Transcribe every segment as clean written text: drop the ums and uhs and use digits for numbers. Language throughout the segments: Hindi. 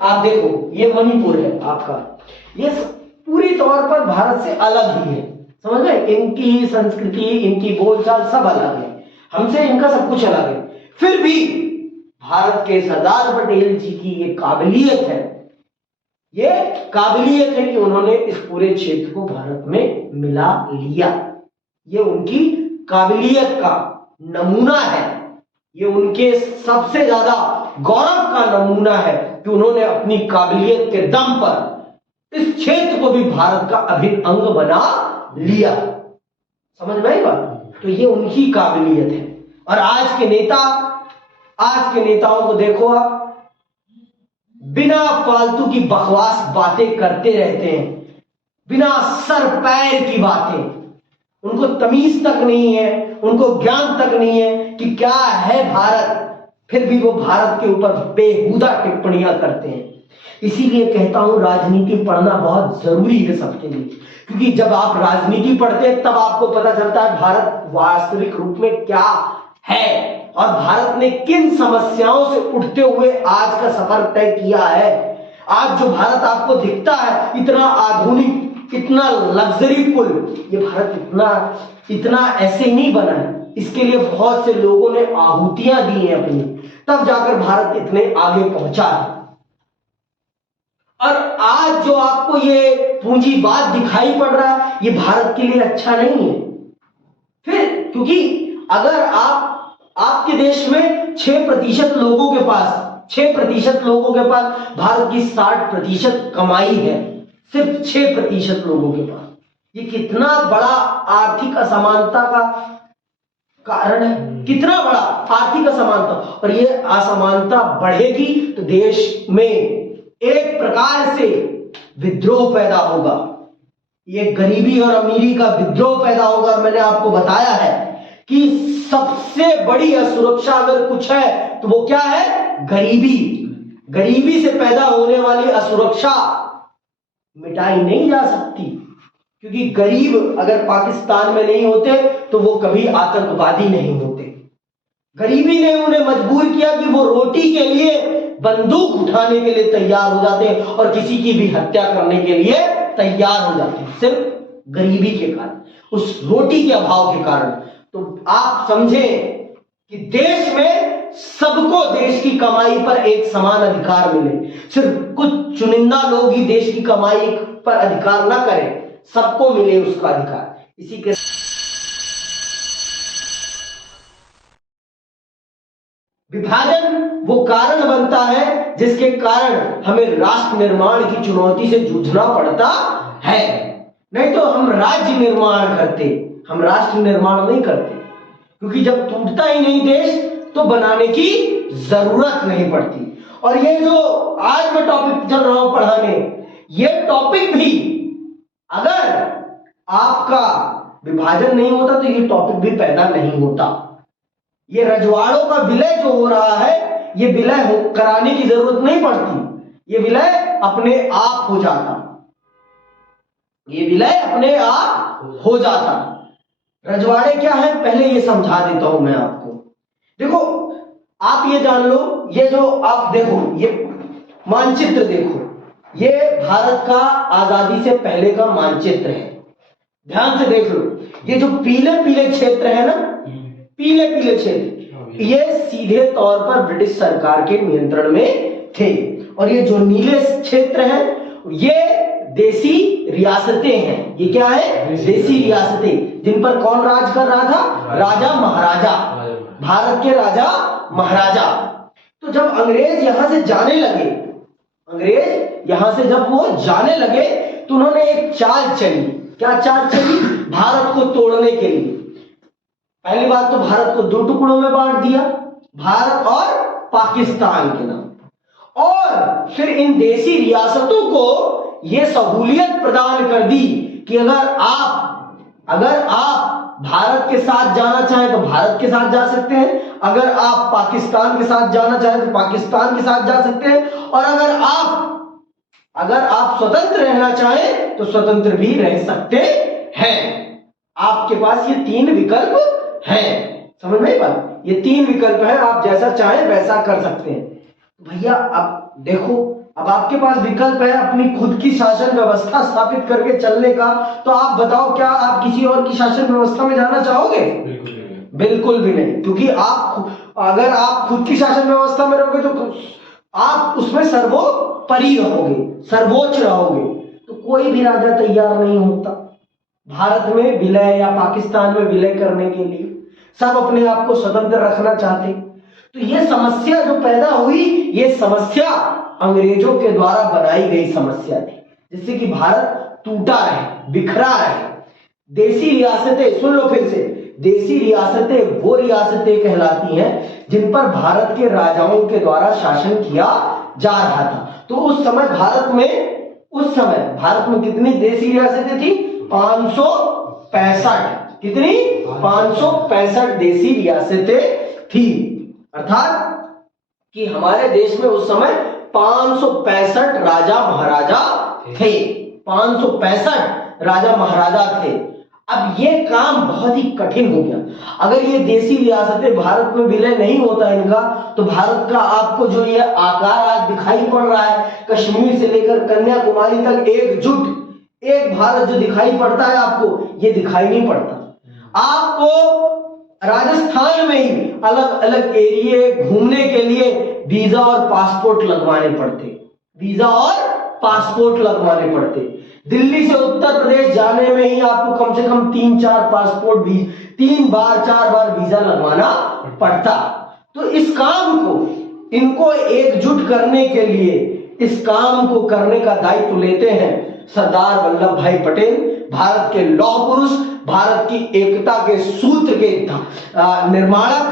आप देखो ये मणिपुर है आपका, ये पूरी तौर पर भारत से अलग ही है, समझ में, इनकी संस्कृति, इनकी बोलचाल सब अलग है, हमसे इनका सब कुछ अलग है। फिर भी भारत के सरदार पटेल जी की ये काबिलियत है, ये काबिलियत है कि उन्होंने इस पूरे क्षेत्र को भारत में मिला लिया। ये उनकी काबिलियत का नमूना है, ये उनके सबसे ज्यादा गौरव का नमूना है कि उन्होंने अपनी काबिलियत के दम पर इस क्षेत्र को भी भारत का अभिन्न अंग बना लिया। समझ में आई बात? तो ये उनकी काबिलियत है। और आज के नेताओं को देखो आप, बिना फालतू की बकवास बातें करते रहते हैं, बिना सर पैर की बातें, उनको तमीज तक नहीं है, उनको ज्ञान तक नहीं है कि क्या है भारत, फिर भी वो भारत के ऊपर बेहुदा टिप्पणियां करते हैं। इसीलिए कहता हूं राजनीति पढ़ना बहुत जरूरी है सबके लिए, क्योंकि जब आप राजनीति पढ़ते हैं तब आपको पता चलता है भारत वास्तविक रूप में क्या है और भारत ने किन समस्याओं से उठते हुए आज का सफर तय किया है। आज जो भारत आपको दिखता है इतना आधुनिक, इतना लग्जरी पुल, ये भारत इतना ऐसे नहीं बना है, इसके लिए बहुत से लोगों ने आहुतियां दी हैं अपनी, तब जाकर भारत इतने आगे पहुंचा है। और आज जो आपको ये पूंजीवाद दिखाई पड़ रहा है, ये भारत के लिए अच्छा नहीं है। फिर क्योंकि अगर आपके देश में 6% लोगों के पास भारत की 60% कमाई है, सिर्फ 6% लोगों के पास, ये कितना बड़ा आर्थिक असमानता का कारण है, कितना बड़ा आर्थिक असमानता। और ये असमानता बढ़ेगी तो देश में एक प्रकार से विद्रोह पैदा होगा, ये गरीबी और अमीरी का विद्रोह पैदा होगा। और मैंने आपको बताया है कि सबसे बड़ी असुरक्षा अगर कुछ है तो वो क्या है? गरीबी से पैदा होने वाली असुरक्षा मिटाई नहीं जा सकती, क्योंकि गरीब अगर पाकिस्तान में नहीं होते तो वो कभी आतंकवादी नहीं होते। गरीबी ने उन्हें मजबूर किया कि वो रोटी के लिए बंदूक उठाने के लिए तैयार हो जाते हैं और किसी की भी हत्या करने के लिए तैयार हो जाते हैं, सिर्फ गरीबी के कारण, उस रोटी के अभाव के कारण। तो आप समझें कि देश में सबको देश की कमाई पर एक समान अधिकार मिले, सिर्फ कुछ चुनिंदा लोग ही देश की कमाई पर अधिकार ना करें, सबको मिले उसका अधिकार। इसी के विभाजन वो कारण बनता है जिसके कारण हमें राष्ट्र निर्माण की चुनौती से जूझना पड़ता है, नहीं तो हम राज्य निर्माण करते, हम राष्ट्र निर्माण नहीं करते, क्योंकि जब टूटता ही नहीं देश तो बनाने की जरूरत नहीं पड़ती। और ये जो आज मैं टॉपिक चल रहा हूं पढ़ाने, ये टॉपिक भी अगर आपका विभाजन नहीं होता तो ये टॉपिक भी पैदा नहीं होता। ये रजवाड़ों का विलय जो हो रहा है, ये विलय कराने की जरूरत नहीं पड़ती, ये विलय अपने आप हो जाता, ये विलय अपने आप हो जाता। रजवाड़े क्या है पहले ये समझा देता हूं मैं आपको। देखो आप ये जान लो, ये जो आप देखो ये मानचित्र देखो, ये भारत का आजादी से पहले का मानचित्र है, ध्यान से देख लो। ये जो पीले पीले क्षेत्र है ना, पीले पीले क्षेत्र, ये सीधे तौर पर ब्रिटिश सरकार के नियंत्रण में थे, और ये जो नीले क्षेत्र हैं ये देसी रियासतें हैं। ये क्या है? देसी रियासतें, जिन पर कौन राज कर रहा था? राजा महाराजा, भारत के राजा महाराजा। तो जब अंग्रेज यहां से जाने लगे, जब वो जाने लगे तो उन्होंने एक चाल चली। क्या चाल चली? भारत को तोड़ने के लिए पहली बात तो भारत को 2 टुकड़ों में बांट दिया, भारत और पाकिस्तान के नाम, और फिर इन देसी रियासतों को ये सहूलियत प्रदान कर दी कि अगर आप भारत के साथ जाना चाहें तो भारत के साथ जा सकते हैं, अगर आप पाकिस्तान के साथ जाना चाहें तो पाकिस्तान के साथ जा सकते हैं, और अगर आप स्वतंत्र रहना चाहें तो स्वतंत्र भी रह सकते हैं। आपके पास ये 3 विकल्प हैं, समझ में बात? ये 3 विकल्प हैं, आप जैसा चाहें वैसा कर सकते हैं। भैया अब देखो, अब आपके पास विकल्प है अपनी खुद की शासन व्यवस्था स्थापित करके चलने का, तो आप बताओ क्या आप किसी और की शासन व्यवस्था में जाना चाहोगे? बिल्कुल भी नहीं, क्योंकि अगर आप खुद की शासन व्यवस्था में रहोगे तो आप उसमें सर्वोपरि रहोगे, सर्वोच्च रहोगे, तो कोई भी राजा तैयार नहीं होता भारत में विलय या पाकिस्तान में विलय करने के लिए। सब अपने आप को स्वतंत्र रखना चाहते। तो ये समस्या जो पैदा हुई, ये समस्या अंग्रेजों के द्वारा बनाई गई समस्या थी, जिससे कि भारत टूटा रहे, बिखरा रहे। देसी रियासतें, सुन लो फिर से, देसी रियासतें वो रियासतें कहलाती हैं जिन पर भारत के राजाओं के द्वारा शासन किया जा रहा था। तो उस समय भारत में कितनी देसी रियासतें थी? 565। कितनी? 565 देसी रियासतें थी। अर्थात कि हमारे देश में उस समय 565 राजा महाराजा थे। 565 राजा महाराजा थे। अब ये काम बहुत ही कठिन हो गया। अगर ये देसी रियासतें भारत में विलय नहीं होता इनका, तो भारत का आपको जो ये आकार आज दिखाई पड़ रहा है, कश्मीर से लेकर कन्याकुमारी तक एकजुट एक भारत जो दिखाई पड़ता है, आपको ये दिखाई नहीं पड़ता। आपको राजस्थान में ही अलग अलग एरिए घूमने के लिए वीजा और पासपोर्ट लगवाने पड़ते। दिल्ली से उत्तर प्रदेश जाने में ही आपको कम से कम 3-4 पासपोर्ट भी 3-4 बार वीजा लगवाना पड़ता। तो इस काम को, इनको एकजुट करने के लिए, इस काम को करने का दायित्व लेते हैं सरदार वल्लभ भाई पटेल, भारत के लौह पुरुष, भारत की एकता के सूत्र के निर्माणक।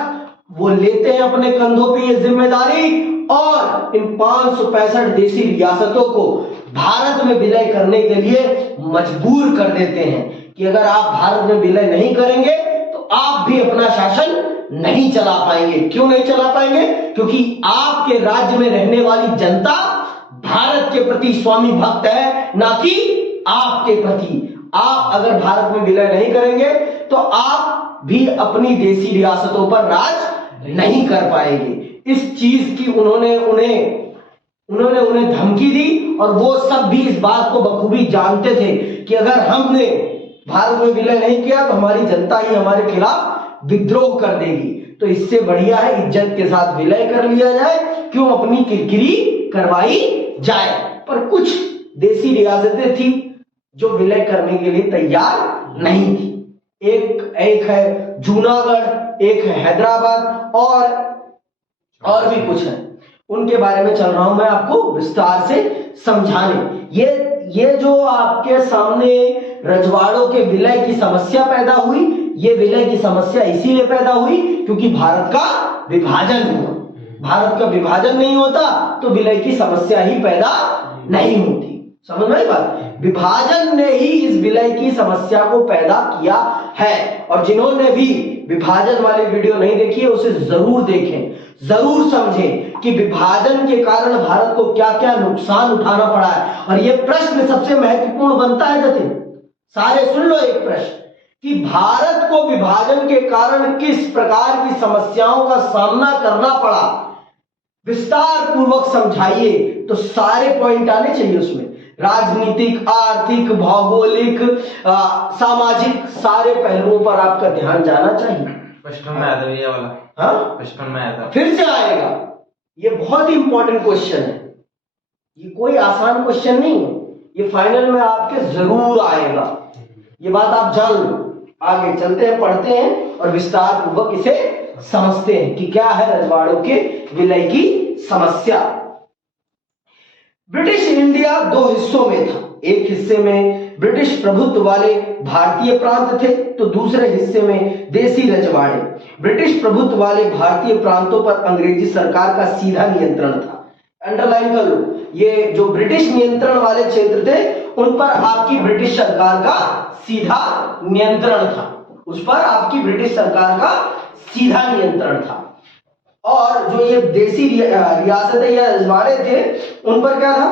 वो लेते हैं अपने कंधों पे ये जिम्मेदारी और इन 565 देसी रियासतों को भारत में विलय करने के लिए मजबूर कर देते हैं कि अगर आप भारत में विलय नहीं करेंगे तो आप भी अपना शासन नहीं चला पाएंगे। क्यों नहीं चला पाएंगे? क्योंकि आपके राज्य में रहने वाली जनता भारत के प्रति स्वामी भक्त है, ना कि आपके प्रति। आप अगर भारत में विलय नहीं करेंगे तो आप भी अपनी देसी रियासतों पर राज नहीं कर पाएंगे। इस चीज की उन्होंने उन्हें धमकी दी और वो सब भी इस बात को बखूबी जानते थे कि अगर हमने भारत में विलय नहीं किया तो हमारी जनता ही हमारे खिलाफ विद्रोह कर देगी। तो इससे बढ़िया है इज्जत के साथ विलय कर लिया जाए, क्यों अपनी किरकिरी करवाई जाए। पर कुछ देसी रियासतें थी जो विलय करने के लिए तैयार नहीं थी। एक है जूनागढ़, एक है हैदराबाद और भी कुछ है। उनके बारे में चल रहा हूं मैं आपको विस्तार से समझाने। ये जो आपके सामने रजवाड़ों के विलय की समस्या पैदा हुई, ये विलय की समस्या इसीलिए पैदा हुई क्योंकि भारत का विभाजन हुआ। भारत का विभाजन नहीं होता तो विलय की समस्या ही पैदा नहीं होती। समझ में आई बात? विभाजन ने ही इस विलय की समस्या को पैदा किया है। और जिन्होंने भी विभाजन वाली वीडियो नहीं देखी है उसे जरूर देखें, जरूर समझें कि विभाजन के कारण भारत को क्या क्या नुकसान उठाना पड़ा है। और यह प्रश्न सबसे महत्वपूर्ण बनता है जतिन, सारे सुन लो एक प्रश्न कि भारत को विभाजन के कारण किस प्रकार की समस्याओं का सामना करना पड़ा, विस्तार पूर्वक समझाइए। तो सारे पॉइंट आने चाहिए उसमें, राजनीतिक, आर्थिक, भौगोलिक, सामाजिक, सारे पहलुओं पर आपका ध्यान जाना चाहिए। बचपन में आया था ये वाला। हाँ, बचपन में आया था, फिर से आएगा। ये बहुत ही इंपॉर्टेंट क्वेश्चन है, ये कोई आसान क्वेश्चन नहीं है, ये फाइनल में आपके जरूर आएगा। ये बात आप जान लो। आगे चलते हैं, पढ़ते हैं और विस्तार पूर्वक इसे समझते हैं कि क्या है रजवाड़ों के विलय की समस्या। ब्रिटिश इंडिया दो हिस्सों में था। एक हिस्से में ब्रिटिश प्रभुत्व वाले भारतीय प्रांत थे तो दूसरे हिस्से में देसी रजवाड़े। ब्रिटिश प्रभुत्व वाले भारतीय प्रांतों पर अंग्रेजी सरकार का सीधा नियंत्रण था। अंडरलाइन कर लो, ये जो ब्रिटिश नियंत्रण वाले क्षेत्र थे उन पर आपकी ब्रिटिश सरकार का सीधा नियंत्रण था, उस पर आपकी ब्रिटिश सरकार का सीधा नियंत्रण था। और जो ये देसी रियासतें या रजवाड़े थे उन पर क्या था,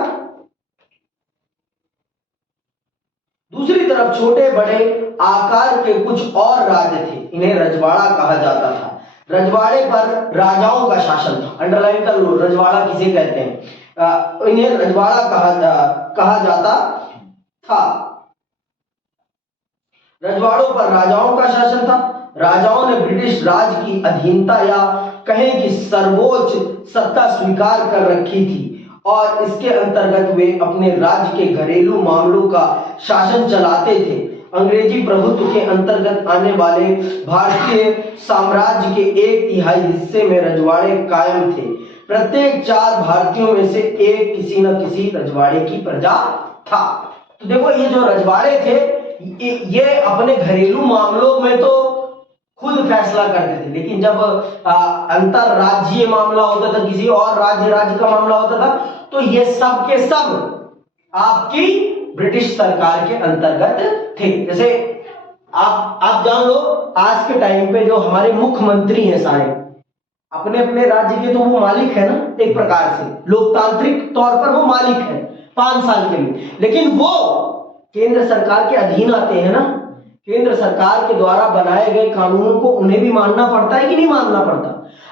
दूसरी तरफ छोटे बड़े आकार के कुछ और राज्य थे, इन्हें रजवाड़ा कहा जाता था। रजवाड़े पर राजाओं का शासन था। अंडरलाइन कर लो, रजवाड़ा किसे कहते हैं? इन्हें रजवाड़ा कहा जाता था। रजवाड़ों पर राजाओं का शासन था। राजाओं ने ब्रिटिश राज की अधीनता या कहें कि सर्वोच्च सत्ता स्वीकार कर रखी थी और इसके अंतर्गत वे अपने राज्य के घरेलू मामलों का शासन चलाते थे। अंग्रेजी प्रभुत्व के अंतर्गत आने वाले भारतीय साम्राज्य के 1/3 हिस्से में रजवाड़े कायम थे। प्रत्येक 4 भारतीयों में से एक किसी न किसी रजवाड़े की प्रजा था। तो देखो, ये जो रजवाड़े थे ये अपने घरेलू मामलों में तो खुद फैसला करते थे, लेकिन जब अंतरराज्यीय मामला होता था, किसी और राज्य का मामला होता था, तो ये सब के सब आपकी ब्रिटिश सरकार के अंतर्गत थे। जैसे आप जान लो, आज के टाइम पे जो हमारे मुख्यमंत्री हैं सारे अपने अपने राज्य के तो वो मालिक है ना, एक प्रकार से लोकतांत्रिक तौर पर वो मालिक है 5 साल के लिए, लेकिन वो केंद्र सरकार के अधीन आते हैं ना। केंद्र सरकार के द्वारा बनाए गए कानूनों को उन्हें भी मानना पड़ता है कि नहीं मानना पड़ता?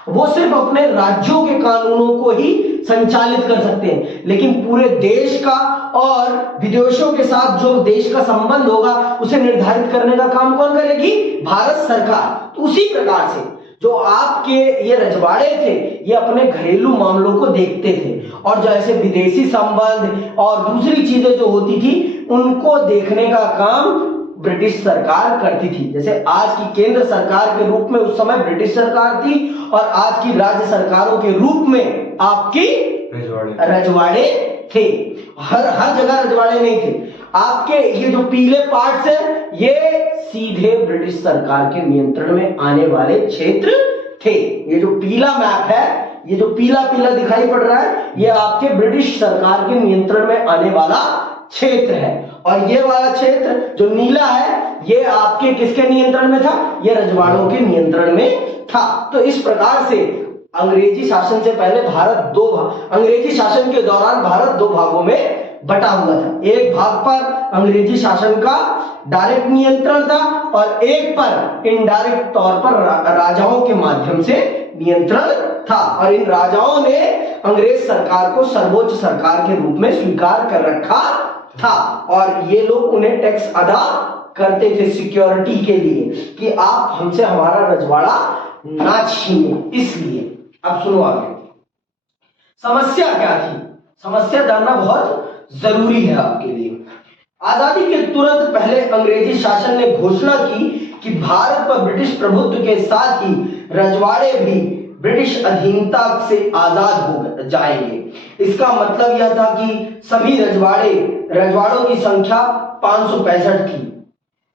वो सिर्फ अपने राज्यों के कानूनों को ही संचालित कर सकते हैं, लेकिन पूरे देश का और विदेशों के साथ जो देश का संबंध होगा उसे निर्धारित करने का काम कौन करेगी? भारत सरकार। तो उसी प्रकार से जो आपके ये रजवाड़े थे ये अपने घरेलू मामलों को देखते थे, और जैसे विदेशी संबंध और दूसरी चीजें जो होती थी उनको देखने का काम ब्रिटिश सरकार करती थी। जैसे आज की केंद्र सरकार के रूप में उस समय ब्रिटिश सरकार थी, और आज की राज्य सरकारों के रूप में आपकी रजवाड़े थे। हर जगह रजवाड़े नहीं थे। आपके ये जो पीले पार्ट्स है ये सीधे ब्रिटिश सरकार के नियंत्रण में आने वाले क्षेत्र थे। ये जो पीला मैप है, ये जो पीला पीला दिखाई पड़ रहा है, ये आपके ब्रिटिश सरकार के नियंत्रण में आने वाला क्षेत्र है। और ये वाला क्षेत्र जो नीला है ये आपके किसके नियंत्रण में था? ये रजवाड़ों के नियंत्रण में था। तो इस प्रकार से अंग्रेजी शासन से पहले अंग्रेजी शासन के दौरान भारत 2 भागों में बटा हुआ था। एक भाग पर अंग्रेजी शासन का डायरेक्ट नियंत्रण था और एक पर इनडायरेक्ट तौर पर राजाओं के माध्यम से नियंत्रण था, और इन राजाओं ने अंग्रेज सरकार को सर्वोच्च सरकार के रूप में स्वीकार कर रखा था, और ये लोग उन्हें टैक्स अदा करते थे सिक्योरिटी के लिए कि आप हमसे हमारा रजवाड़ा ना छीने। इसलिए अब सुनो आगे समस्या क्या थी। समस्या जानना बहुत जरूरी है आपके लिए। आजादी के तुरंत पहले अंग्रेजी शासन ने घोषणा की कि भारत पर ब्रिटिश प्रभुत्व के साथ ही रजवाड़े भी ब्रिटिश अधीनता से आजाद हो जाएंगे। इसका मतलब यह था कि सभी रजवाड़ों की संख्या 565 थी।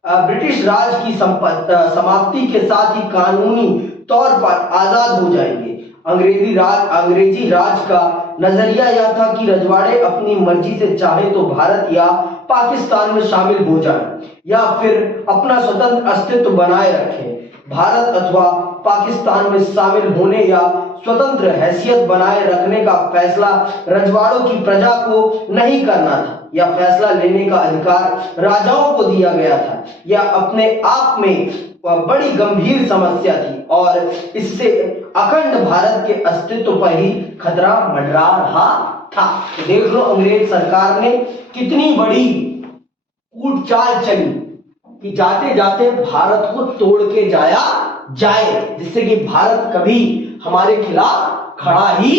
ब्रिटिश राज की समाप्ति के साथ ही कानूनी तौर पर आजाद हो जाएंगे। अंग्रेजी राज का नजरिया यह था कि रजवाड़े अपनी मर्जी से चाहे तो भारत या पाकिस्तान में शामिल हो जाएं या फिर अपना स्वतंत्र अस्तित्व बनाए रखें। भारत अथवा पाकिस्तान में शामिल होने या स्वतंत्र हैसियत बनाए रखने का फैसला रजवाड़ों की प्रजा को नहीं करना था। यह फैसला लेने का अधिकार राजाओं को दिया गया था। यह अपने आप में बड़ी गंभीर समस्या थी और इससे अखंड भारत के अस्तित्व पर ही खतरा मंडरा रहा था। तो देख लो अंग्रेज सरकार ने कितनी बड़ी कूट चाल चली कि जाते जाते भारत को तोड़ के जाया जाए, जिससे कि भारत कभी हमारे खिलाफ खड़ा ही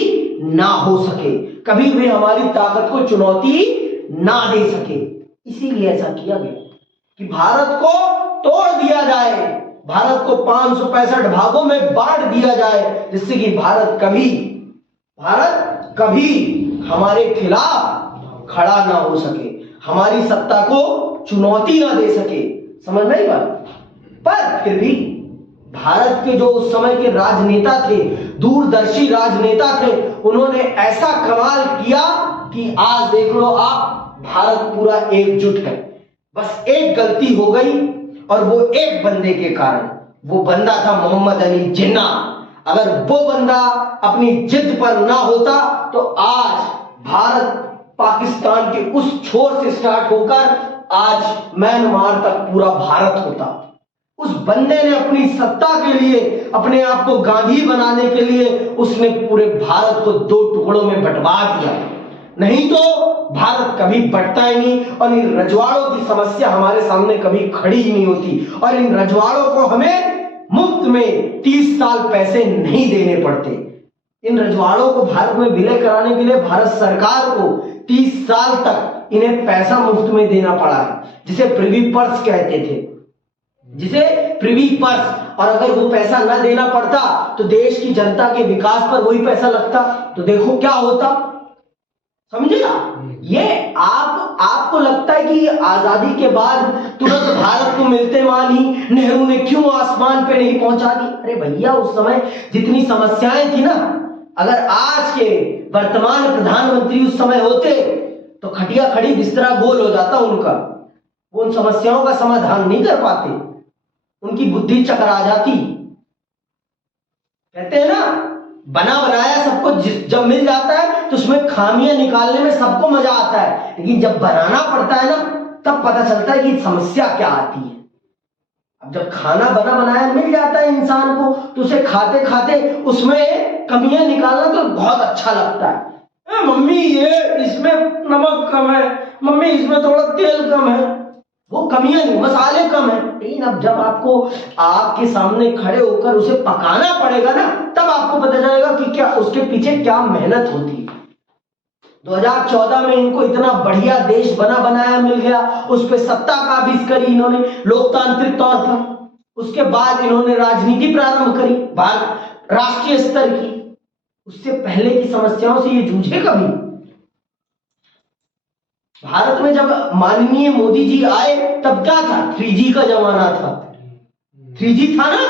ना हो सके, कभी भी हमारी ताकत को चुनौती ना दे सके। इसीलिए ऐसा किया गया कि भारत को तोड़ दिया जाए, भारत को 565 भागों में बांट दिया जाए, जिससे कि भारत कभी हमारे खिलाफ खड़ा ना हो सके, हमारी सत्ता को चुनौती ना दे सके। समझ में आई बात? पर फिर भी भारत के जो उस समय के राजनेता थे, दूरदर्शी राजनेता थे, उन्होंने ऐसा कमाल किया कि आज देख लो आप, भारत पूरा एकजुट है। बस एक गलती हो गई और वो एक बंदे के कारण, वो बंदा था मोहम्मद अली जिन्ना। अगर वो बंदा अपनी जिद पर ना होता तो आज भारत पाकिस्तान के उस छोर से स्टार्ट होकर आज म्यांमार तक पूरा भारत होता। उस बंदे ने अपनी सत्ता के लिए, अपने आप को गांधी बनाने के लिए उसने पूरे भारत को 2 टुकड़ों में बंटवा दिया। नहीं तो भारत कभी बढ़ता ही नहीं और इन रजवाड़ों की समस्या हमारे सामने कभी खड़ी ही नहीं होती और इन रजवाड़ों को हमें मुफ्त में 30 साल पैसे नहीं देने पड़ते। इन रजवाड़ों को भारत में विलय कराने के लिए भारत सरकार को 30 साल तक इन्हें पैसा मुफ्त में देना पड़ा है, जिसे प्रिवी पर्स कहते थे, जिसे प्रिवी पर्स। और अगर वो पैसा न देना पड़ता तो देश की जनता के विकास पर वही पैसा लगता, तो देखो क्या होता। समझे ना? ये आपको लगता है कि आजादी के बाद तुरंत भारत को मिलते मान ही नेहरू ने क्यों आसमान पे नहीं पहुंचा दी? अरे भैया, उस समय जितनी समस्याएं थी ना, अगर आज के वर्तमान प्रधानमंत्री उस समय होते तो खटिया खड़ी बिस्तरा गोल हो जाता उनका। वो उन समस्याओं का समाधान नहीं कर पाते, उनकी बुद्धि चकरा जाती। कहते हैं ना, बना बनाया सबको जब मिल जाता है तो उसमें खामियां निकालने में सबको मजा आता है, लेकिन जब बनाना पड़ता है ना तब पता चलता है कि समस्या क्या आती है। अब जब खाना बना बनाया मिल जाता है इंसान को तो उसे खाते खाते उसमें कमियां निकालना तो बहुत अच्छा लगता है। मम्मी ये इसमें नमक कम है, मम्मी इसमें थोड़ा तेल कम है, वो कमियां नहीं, मसाले कम है। लेकिन अब जब आपको आपके सामने खड़े होकर उसे पकाना पड़ेगा ना, तब आपको पता चलेगा कि क्या उसके पीछे क्या मेहनत होती है। 2014 में इनको इतना बढ़िया देश बना बनाया मिल गया, उस पर सत्ता काबिज करी इन्होंने लोकतांत्रिक तौर पर। उसके बाद इन्होंने राजनीति प्रारंभ करी भारत राष्ट्रीय स्तर की। उससे पहले की समस्याओं से ये जूझे कभी? भारत में जब माननीय मोदी जी आए तब क्या था? 3G का जमाना था। 3G था ना,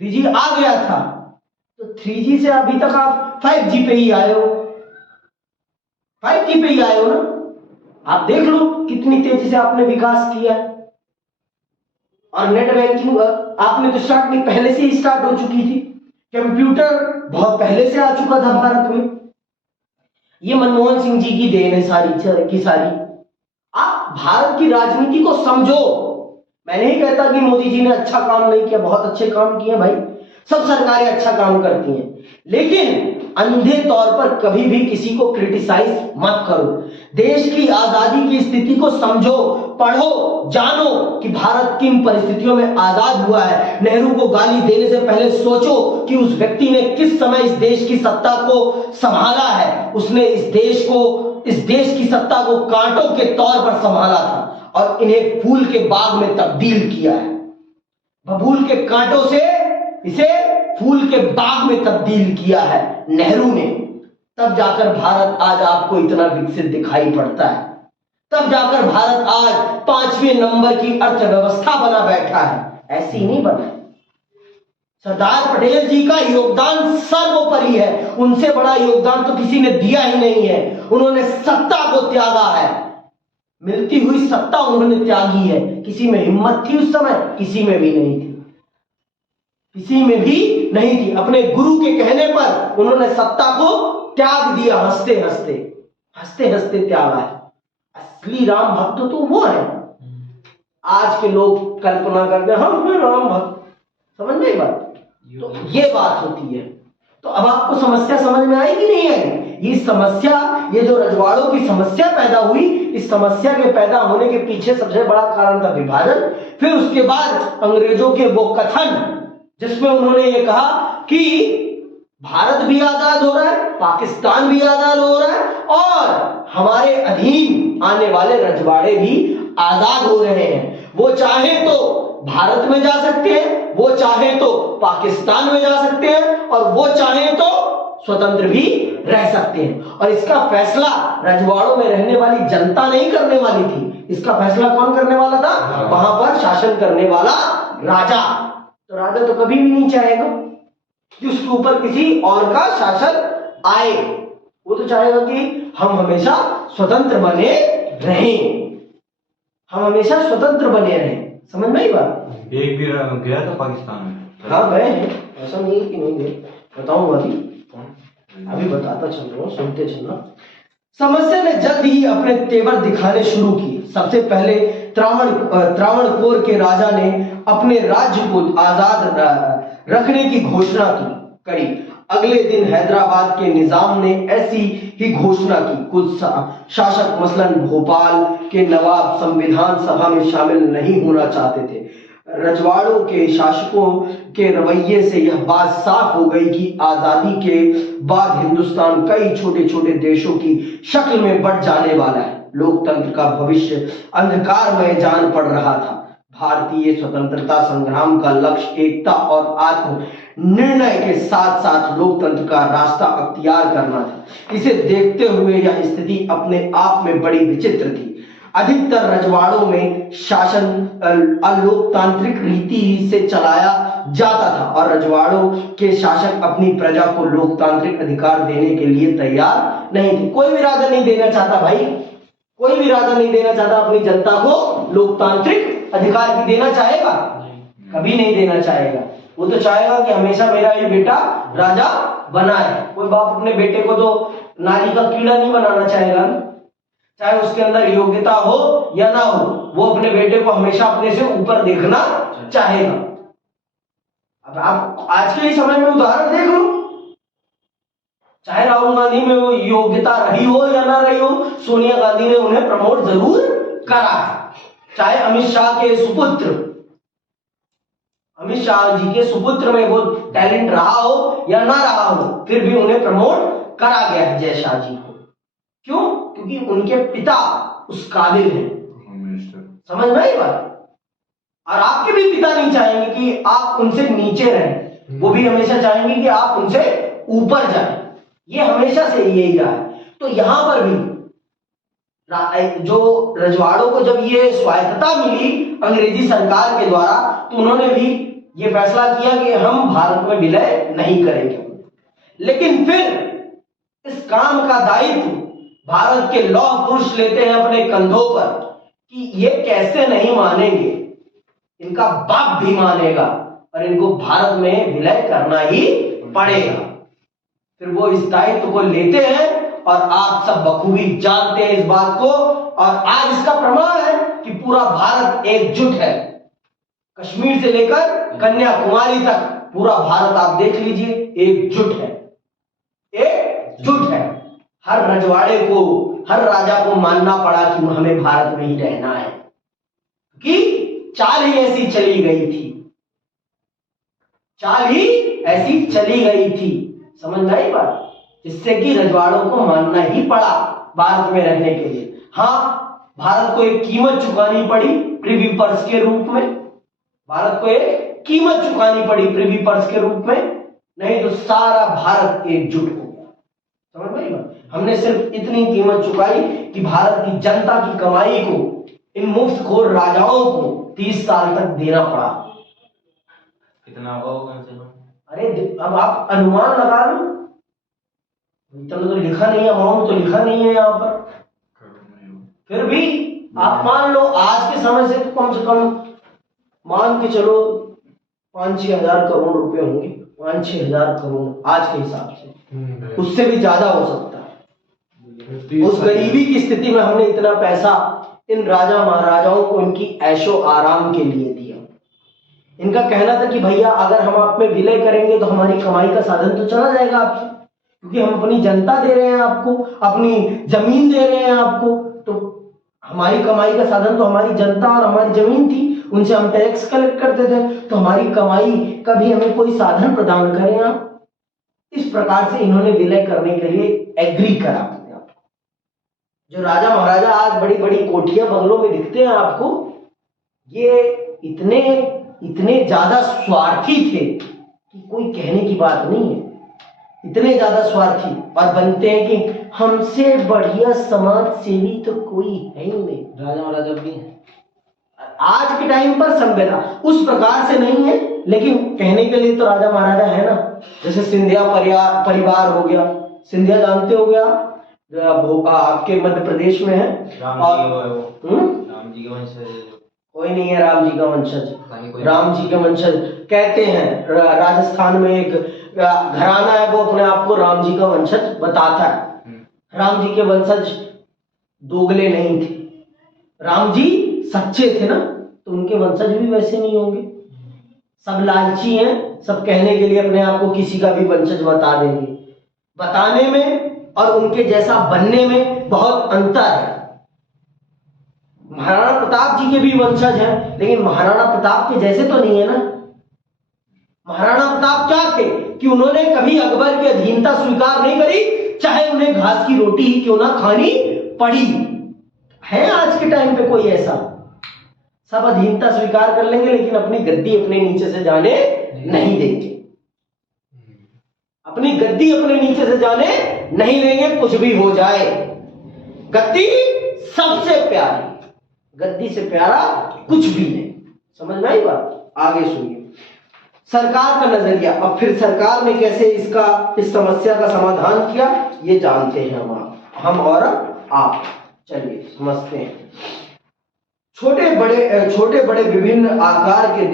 3G आ गया था। तो 3G से अभी तक आप 5G पे ही आए हो, 5G पे ही आए हो ना। आप देख लो कितनी तेजी से आपने विकास किया है। और नेट बैंकिंग आपने तो स्टार्ट नहीं, पहले से ही स्टार्ट हो चुकी थी। कंप्यूटर बहुत पहले से आ चुका था भारत में। ये मनमोहन सिंह जी की देन है सारी की सारी। आप भारत की राजनीति को समझो। मैं नहीं कहता कि मोदी जी ने अच्छा काम नहीं किया, बहुत अच्छे काम किए भाई, सब सरकारें अच्छा काम करती हैं, लेकिन अंधे तौर पर कभी भी किसी को क्रिटिसाइज मत करो। देश की आजादी की स्थिति को समझो, पढ़ो, जानो कि भारत किन परिस्थितियों में आजाद हुआ है। नेहरू को गाली देने से पहले सोचो कि उस व्यक्ति ने किस समय इस देश की सत्ता को संभाला है। उसने इस देश की सत्ता को कांटों के तौर पर संभाला था और इन्हें फूल के बाग में तब्दील किया है। बबूल के कांटों से इसे फूल के बाग में तब्दील किया है नेहरू ने। तब जाकर भारत आज आपको इतना विकसित दिखाई पड़ता है। तब जाकर भारत आज 5वें नंबर की अर्थव्यवस्था बना बैठा है, ऐसी नहीं बना। सरदार पटेल जी का योगदान सर्वोपरि है, उनसे बड़ा योगदान तो किसी ने दिया ही नहीं है। उन्होंने सत्ता को त्यागा है, मिलती हुई सत्ता उन्होंने त्यागी है। किसी में हिम्मत थी उस समय? किसी में भी नहीं थी, किसी में भी नहीं थी। अपने गुरु के कहने पर उन्होंने सत्ता को त्याग दिया, हंसते हंसते त्यागा है। असली राम भक्त तो वो है। आज के लोग कल्पना करते हैं हम हैं राम भक्त, समझ में बात? तो ये बात होती है। तो अब आपको समस्या समझ में आई कि नहीं आई? ये समस्या, ये जो रजवाड़ों की समस्या पैदा हुई, इस समस्या के पैदा होने के पीछे सबसे बड़ा कारण था विभाजन। फिर उसके बाद अंग्रेजों के वो कथन जिसमें उन्होंने ये कहा कि भारत भी आजाद हो रहा है, पाकिस्तान भी आजाद हो रहा है और हमारे अधीन आने वाले रजवाड़े भी आजाद हो रहे हैं। वो चाहे तो भारत में जा सकते हैं, वो चाहे तो पाकिस्तान में जा सकते हैं और वो चाहे तो स्वतंत्र भी रह सकते हैं। और इसका फैसला रजवाड़ों में रहने वाली जनता नहीं करने वाली थी, इसका फैसला कौन करने वाला था? वहां पर शासन करने वाला राजा। तो राजा तो कभी भी नहीं चाहेगा कि उसके ऊपर किसी और का शासन आए। वो तो चाहेगा कि हम हमेशा स्वतंत्र बने रहें, हम हमेशा स्वतंत्र बने रहें। समझ में आई बात? एक भी गया था पाकिस्तान में? हाँ गए हैं, ऐसा नहीं कि नहीं गए। बताऊंगा अभी बताता चल रहा हूँ, सुनते चलना। समस्या ने जल्द ही अपने तेवर दिखाने शुरू किए। सबसे पहले त्रावणकोर के राजा ने अपने राज्य को आजाद रखने की घोषणा करी। अगले दिन हैदराबाद के निजाम ने ऐसी ही घोषणा की। कुछ शासक मसलन भोपाल के नवाब संविधान सभा में शामिल नहीं होना चाहते थे। रजवाड़ों के शासकों के रवैये से यह बात साफ हो गई कि आजादी के बाद हिंदुस्तान कई छोटे छोटे देशों की शक्ल में बढ़ जाने वाला है। लोकतंत्र का भविष्य अंधकारमय जान पड़ रहा था। भारतीय स्वतंत्रता संग्राम का लक्ष्य एकता और आत्म निर्णय के साथ साथ लोकतंत्र का रास्ता अख्तियार करना था। इसे देखते हुए यह स्थिति अपने आप में बड़ी विचित्र थी। अधिकतर रजवाड़ों में शासन अलोकतांत्रिक रीति से चलाया जाता था और रजवाड़ों के शासक अपनी प्रजा को लोकतांत्रिक अधिकार देने के लिए तैयार नहीं थे। कोई भी राजा नहीं देना चाहता भाई, कोई भी राजा नहीं देना चाहता अपनी जनता को लोकतांत्रिक अधिकार की। देना चाहेगा? कभी नहीं देना चाहेगा। वो तो चाहेगा कि हमेशा मेरा ही बेटा राजा बना है। कोई बाप अपने बेटे को तो नाली का कीड़ा नहीं बनाना चाहेगा, चाहे उसके अंदर योग्यता हो या ना हो, वो अपने बेटे को हमेशा अपने से ऊपर देखना चाहेगा। अब आप आज के समय में उदाहरण देख लो, चाहे राहुल गांधी में वो योग्यता रही हो या ना रही हो, सोनिया गांधी ने उन्हें प्रमोट जरूर करा है। चाहे अमित शाह के सुपुत्र, अमित शाह जी के सुपुत्र में वो टैलेंट रहा हो या ना रहा हो, फिर भी उन्हें प्रमोट करा गया है जय शाह जी को। क्यों? क्योंकि उनके पिता उस काबिल हैं। समझ में आई बात? और आपके भी पिता नहीं चाहेंगे कि आप उनसे नीचे रहें, वो भी हमेशा चाहेंगे कि आप उनसे ऊपर जाएं। ये हमेशा से यही रहा है। तो यहां पर भी जो रजवाड़ों को जब ये स्वायत्तता मिली अंग्रेजी सरकार के द्वारा, तो उन्होंने भी ये फैसला किया कि हम भारत में विलय नहीं करेंगे। लेकिन फिर इस काम का दायित्व भारत के लौह पुरुष लेते हैं अपने कंधों पर कि ये कैसे नहीं मानेंगे, इनका बाप भी मानेगा और इनको भारत में विलय करना ही पड़ेगा। फिर वो इस दायित्व को लेते हैं और आप सब बखूबी जानते हैं इस बात को। और आज इसका प्रमाण है कि पूरा भारत एकजुट है। कश्मीर से लेकर कन्याकुमारी तक पूरा भारत आप देख लीजिए, एकजुट है, एकजुट है। हर रजवाड़े को, हर राजा को मानना पड़ा कि हमें भारत में ही रहना है, कि चाल ही ऐसी चली गई थी, चाल ही ऐसी चली गई थी। समझ में आई बात? जिससे कि रजवाड़ों को मानना ही पड़ा भारत में रहने के लिए। हाँ, भारत को एक कीमत चुकानी पड़ी प्रिवी पर्स के रूप में, भारत को एक कीमत चुकानी पड़ी प्रिवी पर्स के रूप में, नहीं तो सारा भारत एकजुट हो गया। समझ में आई बात? हमने सिर्फ इतनी कीमत चुकाई कि भारत की जनता की कमाई को इन मुफ्तखोर राजाओं को 30 साल तक देना पड़ा। कितना होगा कम से कम? अरे अब आप अनुमान लगा लो, इतना तो लिखा नहीं है, अमाउंट तो लिखा नहीं है यहाँ पर। फिर भी आप मान लो आज के समय से तो कम से कम मान के चलो 5-6 हजार करोड़ रुपए होंगे, 5-6 हजार करोड़ आज के हिसाब से, उससे भी ज्यादा हो सकता है। उस गरीबी की स्थिति में हमने इतना पैसा इन राजा महाराजाओं को इनकी ऐशो आराम के लिए दिया। इनका कहना था कि भैया अगर हम आप में विलय करेंगे तो हमारी कमाई का साधन तो चला जाएगा आपकी, क्योंकि हम अपनी जनता दे रहे हैं आपको, अपनी जमीन दे रहे हैं आपको, तो हमारी कमाई का साधन तो हमारी जनता और हमारी जमीन थी, उनसे हम टैक्स कलेक्ट करते थे, तो हमारी कमाई का भी हमें कोई साधन प्रदान करें आप। इस प्रकार से इन्होंने विलय करने के लिए एग्री करा अपने आप को। जो राजा महाराजा आज बड़ी बड़ी कोठियां बंगलों में दिखते हैं आपको, ये इतने ज्यादा स्वार्थी थे कि कोई कहने की बात नहीं है। इतने ज्यादा स्वार्थी और बनते हैं कि हमसे बढ़िया समाज सेवी तो कोई है ही नहीं। राजा महाराजा भी हैं आज के टाइम पर संवेदा उस प्रकार से नहीं है, लेकिन कहने के लिए तो राजा महाराजा है ना। जैसे सिंधिया परिवार हो गया, सिंधिया जानते हो गया, आपके मध्य प्रदेश में है। राम जी के वंशज कोई नहीं है राम जी का वंशज, राम जी के वंशज कहते हैं। राजस्थान में एक घराना है, वो अपने आप को राम जी का वंशज बताता है। राम जी के वंशज दोगले नहीं थे, राम जी सच्चे थे ना, तो उनके वंशज भी वैसे नहीं होंगे। सब लालची हैं, सब कहने के लिए अपने आप को किसी का भी वंशज बता देंगे। बताने में और उनके जैसा बनने में बहुत अंतर है। महाराणा प्रताप जी के भी वंशज हैं, लेकिन महाराणा प्रताप के जैसे तो नहीं है ना। महाराणा प्रताप क्या थे कि उन्होंने कभी अकबर की अधीनता स्वीकार नहीं करी, चाहे उन्हें घास की रोटी ही क्यों ना खानी पड़ी। है आज के टाइम पे कोई ऐसा? सब अधीनता स्वीकार कर लेंगे, लेकिन अपनी गद्दी अपने नीचे से जाने नहीं देंगे। अपनी गद्दी अपने नीचे से जाने नहीं देंगे, कुछ भी हो जाए। गद्दी सबसे प्यारी, गद्दी से प्यारा कुछ भी नहीं। समझ में आई बात? आगे सुनिए सरकार का नजरिया। अब फिर सरकार ने कैसे इस समस्या का समाधान किया, ये जानते हैं हम और आप। चलिए समझते हैं। छोटे बड़े विभिन्न आकार के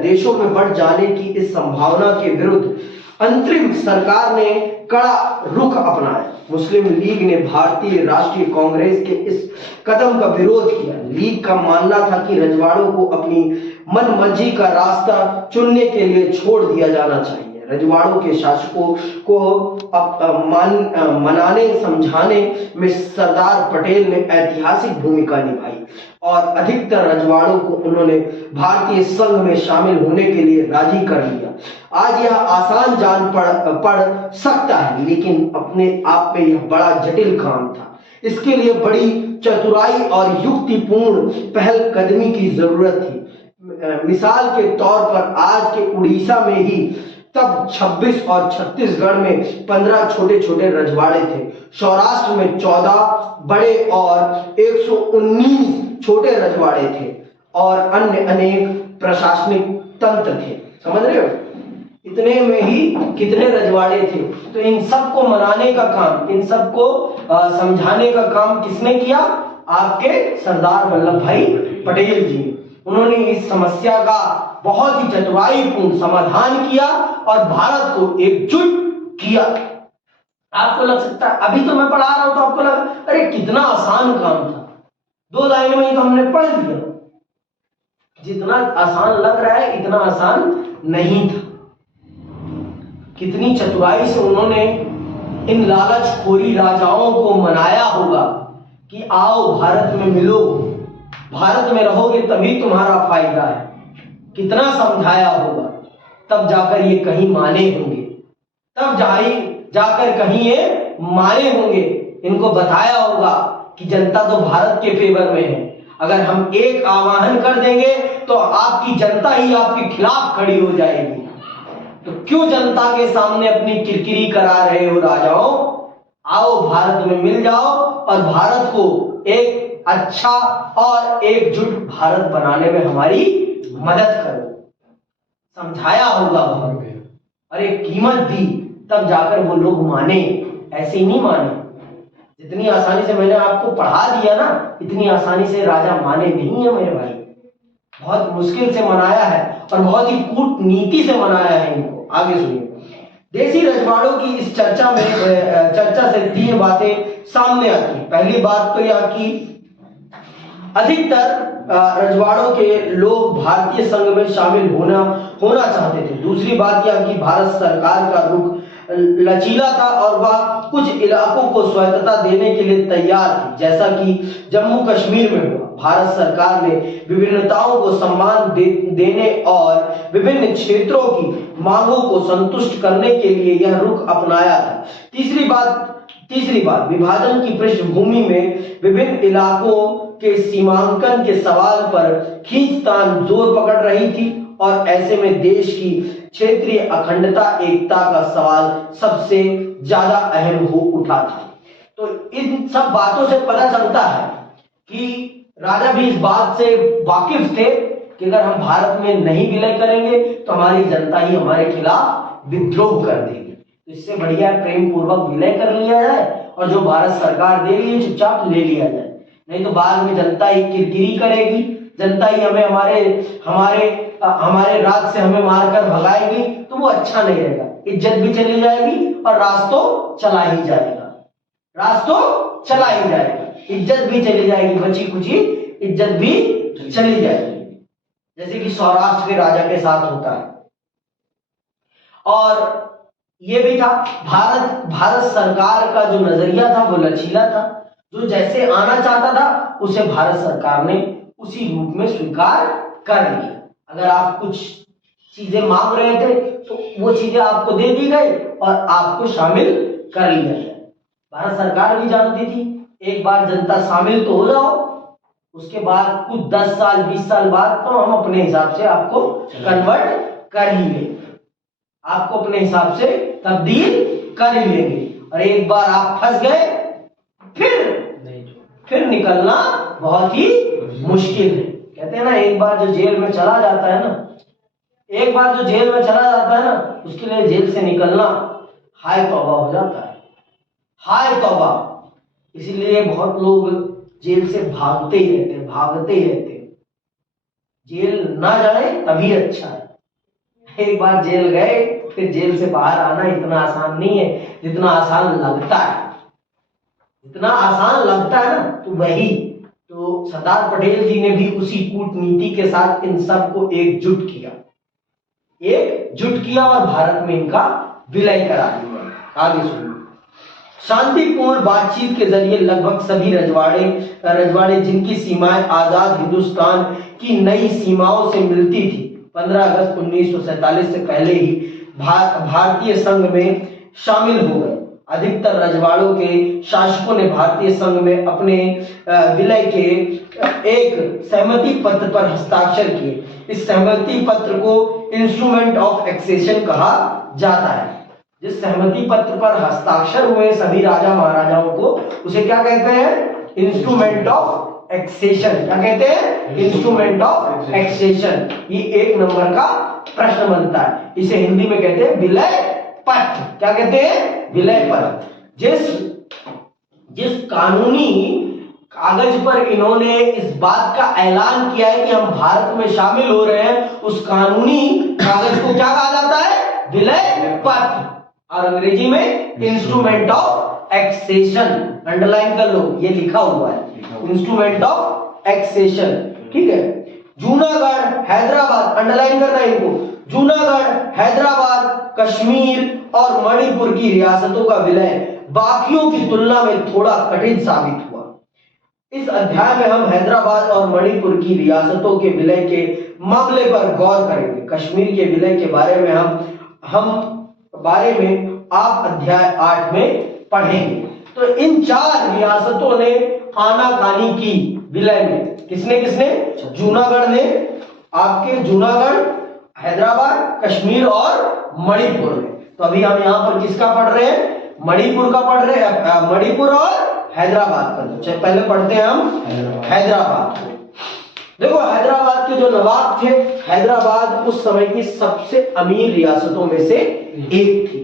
देशों में बढ़ जाने की इस संभावना के विरुद्ध अंतरिम सरकार ने कड़ा रुख अपनाया। मुस्लिम लीग ने भारतीय राष्ट्रीय कांग्रेस के इस कदम का विरोध किया। लीग का मानना था कि रजवाड़ों को अपनी मनमर्जी का रास्ता चुनने के लिए छोड़ दिया जाना चाहिए। रजवाड़ों के शासकों को मनाने समझाने में सरदार पटेल ने ऐतिहासिक भूमिका निभाई और अधिकतर रजवाड़ों को उन्होंने भारतीय संघ में शामिल होने के लिए राजी कर लिया। आज यह आसान जान पड़ सकता है, लेकिन अपने आप में यह बड़ा जटिल काम था। इसके लिए बड़ी चतुराई और युक्तिपूर्ण पहलकदमी की जरूरत थी। मिसाल के तौर पर आज के उड़ीसा में ही तब 26 और छत्तीसगढ़ में 15 छोटे छोटे रजवाड़े थे। सौराष्ट्र में 14 बड़े और 119 छोटे रजवाड़े थे और अन्य अनेक प्रशासनिक तंत्र थे। समझ रहे हो? इतने में ही कितने रजवाड़े थे। तो इन सबको मनाने का काम, इन सबको समझाने का काम किसने किया? आपके सरदार वल्लभ भाई पटेल जी। उन्होंने इस समस्या का बहुत ही चतुराईपूर्ण समाधान किया और भारत को एकजुट किया। आपको लग सकता है, अभी तो मैं पढ़ा रहा हूं तो आपको लगा अरे कितना आसान काम था, 2 लाइन में ही तो हमने पढ़ लिया। जितना आसान लग रहा है इतना आसान नहीं था। कितनी चतुराई से उन्होंने इन लालचखोरी राजाओं को मनाया होगा कि आओ भारत में मिलो, भारत में रहोगे तभी तुम्हारा फायदा है। कितना समझाया होगा, तब जाकर ये कहीं माने होंगे, तब जाकर कहीं ये माने होंगे। इनको बताया होगा कि जनता तो भारत के फेवर में है। अगर हम एक आह्वान कर देंगे तो आपकी जनता ही आपके खिलाफ खड़ी हो जाएगी। तो क्यों जनता के सामने अपनी किरकिरी करा रहे हो राजाओं? आओ भारत में मिल जाओ और भारत को एक अच्छा और एकजुट भारत बनाने में हमारी मदद करो। समझाया होगा बहुत और एक कीमत दी, तब जाकर वो लोग माने। ऐसे ही नहीं माने। जितनी आसानी से मैंने आपको पढ़ा दिया ना, इतनी आसानी से राजा माने नहीं है मेरे भाई। बहुत मुश्किल से मनाया है और बहुत ही कूटनीति से मनाया है इनको। आगे सुनिए। देसी रजवाड़ों की इस चर्चा से 3 बातें सामने आती हैं। पहली बात तो यह कि अधिकतर रजवाड़ों के लोग भारतीय संघ में शामिल होना चाहते थे। दूसरी बात यह कि भारत सरकार का रुख लचीला था और वह कुछ इलाकों को स्वायत्तता देने के लिए तैयार थी, जैसा कि जम्मू कश्मीर में हुआ। भारत सरकार ने विभिन्नताओं को सम्मान देने और विभिन्न क्षेत्रों की मांगों को संतुष्ट करने के लिए यह रुख अपनाया था। तीसरी बात विभाजन की पृष्ठभूमि में विभिन्न इलाकों के सीमांकन के सवाल पर खींचतान जोर पकड़ रही थी और ऐसे में देश की क्षेत्रीय अखंडता एकता का सवाल सबसे ज्यादा अहम हो उठा था। तो इन सब बातों से पता चलता है कि राजा भी इस बात से वाकिफ थे कि अगर हम भारत में नहीं विलय करेंगे तो हमारी जनता ही हमारे खिलाफ विद्रोह कर देगी। तो इससे बढ़िया प्रेम पूर्वक विलय कर लिया जाए और जो भारत सरकार दे रही है चुपचाप ले लिया जाए। नहीं तो बाद में जनता ही किरकिरी करेगी, जनता ही हमें हमारे राज से हमें मारकर भगाएगी, तो वो अच्छा नहीं रहेगा। इज्जत भी चली जाएगी और राज तो चला ही जाएगा, इज्जत भी चली जाएगी, बची कुची इज्जत भी चली जाएगी। जैसे कि सौराष्ट्र के राजा के साथ होता है। और ये भी था, भारत सरकार का जो नजरिया था वो लचीला था, जो जैसे आना चाहता था उसे भारत सरकार ने उसी रूप में स्वीकार कर लिया। अगर आप कुछ चीजें मांग रहे थे तो वो चीजें आपको दे दी गई और आपको शामिल कर लिया गया। भारत सरकार भी जानती थी एक बार जनता शामिल तो हो जाओ, उसके बाद कुछ 10 साल 20 साल बाद तो हम अपने हिसाब से आपको कन्वर्ट कर ही लेंगे, आपको अपने हिसाब से तब्दील कर ही लेंगे। और एक बार आप फंस गए फिर निकलना बहुत ही मुश्किल है। कहते हैं ना, एक बार जो जेल में चला जाता है ना, एक बार जो जेल में चला जाता है ना, उसके लिए जेल से निकलना हाय तौबा हो जाता है, हाय तौबा। इसीलिए बहुत लोग जेल से भागते ही रहते हैं, भागते ही रहते हैं। जेल ना जाए तभी अच्छा है। एक बार जेल गए फिर जेल से बाहर आना इतना आसान नहीं है जितना आसान लगता है। इतना आसान लगता है ना, तो वही तो सरदार पटेल जी ने भी उसी कूटनीति के साथ इन सबको एकजुट किया और भारत में इनका विलय करा दिया। आगे सुनिए। शांतिपूर्ण बातचीत के जरिए लगभग सभी रजवाड़े जिनकी सीमाएं आजाद हिंदुस्तान की नई सीमाओं से मिलती थी, 15 अगस्त 1947 से पहले ही भारतीय संघ में शामिल हो गए। अधिकतर रजवाड़ों के शासकों ने भारतीय संघ में अपने विलय के एक सहमति पत्र पर हस्ताक्षर किए। इस सहमति पत्र को इंस्ट्रूमेंट ऑफ एक्सेशन कहा जाता है। जिस सहमति पत्र पर हस्ताक्षर हुए सभी राजा महाराजाओं को, उसे क्या कहते हैं? Instrument of accession. क्या कहते हैं? Instrument of accession. ये 1 नंबर का प्रश्न बनता है। इसे हिंदी में कहते हैं विलय पत्र। क्या कहते हैं? विलय पत्र। जिस कानूनी कागज पर इन्होंने इस बात का ऐलान किया है कि हम भारत में शामिल हो रहे हैं, उस कानूनी कागज को क्या कहा जाता है? विलय पत्र, और अंग्रेजी में इंस्ट्रूमेंट ऑफ एक्सेशन। अंडरलाइन कर लो, ये लिखा हुआ है, इंस्ट्रूमेंट ऑफ एक्सेशन। ठीक है। जूनागढ़, हैदराबाद, अंडरलाइन करना है इनको। जूनागढ़, हैदराबाद, कश्मीर और मणिपुर की रियासतों का विलय बाकियों की तुलना में थोड़ा कठिन साबित हुआ। इस अध्याय में हम हैदराबाद और मणिपुर की रियासतों के विलय के मामले पर गौर करेंगे। कश्मीर के विलय के बारे में आप अध्याय 8 में पढ़ेंगे। तो इन 4 रियासतों ने आनाकानी की विलय में। किसने? जूनागढ़ ने, आपके जूनागढ़, हैदराबाद, कश्मीर और मणिपुर ने। तो अभी हम यहाँ पर किसका पढ़ रहे हैं? मणिपुर का पढ़ रहे हैं। मणिपुर और हैदराबाद का। पहले पढ़ते हैं हम हैदराबाद को। देखो, हैदराबाद के जो नवाब थे, हैदराबाद उस समय की सबसे अमीर रियासतों में से एक थी।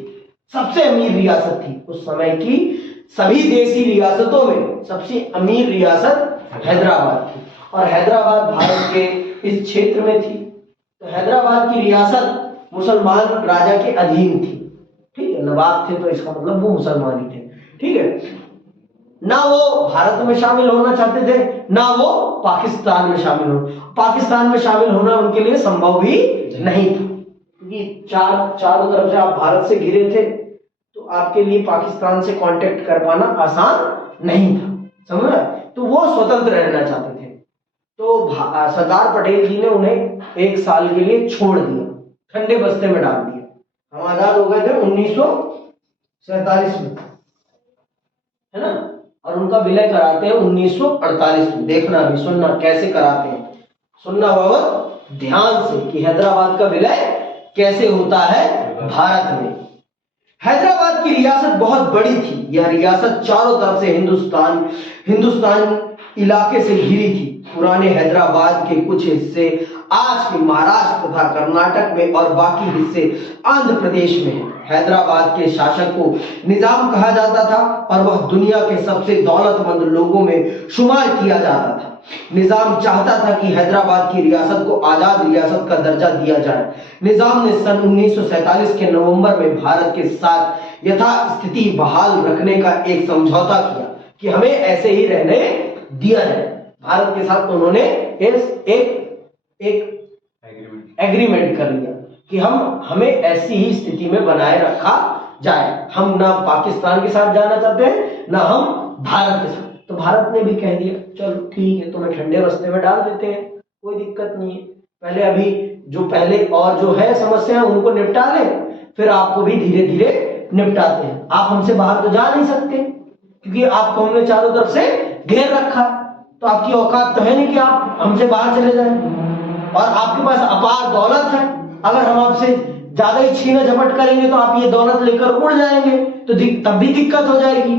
सबसे अमीर रियासत थी उस समय की। सभी देसी रियासतों में सबसे अमीर रियासत हैदराबाद थी, और हैदराबाद भारत के इस क्षेत्र में थी। तो हैदराबाद की रियासत मुसलमान राजा के अधीन थी। ठीक है, नवाब थे तो इसका मतलब वो मुसलमान ही थे। ठीक है। ना वो भारत में शामिल होना चाहते थे, ना वो पाकिस्तान में शामिल होना उनके लिए संभव भी नहीं था, क्योंकि चारों तरफ से आप भारत से घिरे थे, तो आपके लिए पाकिस्तान से कांटेक्ट कर पाना आसान नहीं था। समझ रहे? तो वो स्वतंत्र रहना चाहते थे। तो सरदार पटेल जी ने उन्हें 1 साल के लिए छोड़ दिया, ठंडे बस्ते में डाल दिया। हम आजाद हो गए थे 1947 में, है ना, और उनका विलय कराते हैं 1948 में। देखना भी, सुनना कैसे कराते हैं, सुनना बहुत ध्यान से कि हैदराबाद का विलय कैसे होता है भारत में। हैदराबाद की रियासत बहुत बड़ी थी। यह रियासत चारों तरफ से हिंदुस्तान इलाके से घिरी थी। पुराने हैदराबाद के कुछ हिस्से आज के महाराष्ट्र तथा कर्नाटक में और बाकी हिस्से आंध्र प्रदेश में हैं। हैदराबाद के शासक को निजाम कहा जाता था और वह दुनिया के सबसे दौलतमंद लोगों में शुमार किया जाता था। निजाम चाहता था कि हैदराबाद की रियासत को आजाद रियासत का दर्जा दिया जाए। निजाम ने सन 1947 के नवंबर में भारत के साथ यथास्थिति बहाल रखने का एक समझौता किया कि हमें ऐसे ही रहने दिया जाए। भारत के साथ उन्होंने एक एग्रीमेंट कर लिया कि हमें ऐसी ही स्थिति में बनाए रखा जाए। हम ना पाकिस्तान के साथ जाना चाहते हैं ना हम भारत के साथ। तो भारत ने भी कह दिया चलो ठीक है, तुम्हें ठंडे रास्ते में डाल देते हैं, कोई दिक्कत नहीं है। पहले अभी जो पहले और जो है समस्या उनको निपटा ले, फिर आपको भी धीरे धीरे निपटाते हैं। आप हमसे बाहर तो जा नहीं सकते क्योंकि आपको हमने चारों तरफ से घेर रखा, तो आपकी औकात तो है नहीं कि आप हमसे बाहर चले जाएं। और आपके पास अपार दौलत है, अगर हम आपसे ज्यादा ही छीना झपट करेंगे तो आप ये दौलत लेकर उड़ जाएंगे, तो तब भी दिक्कत हो जाएगी,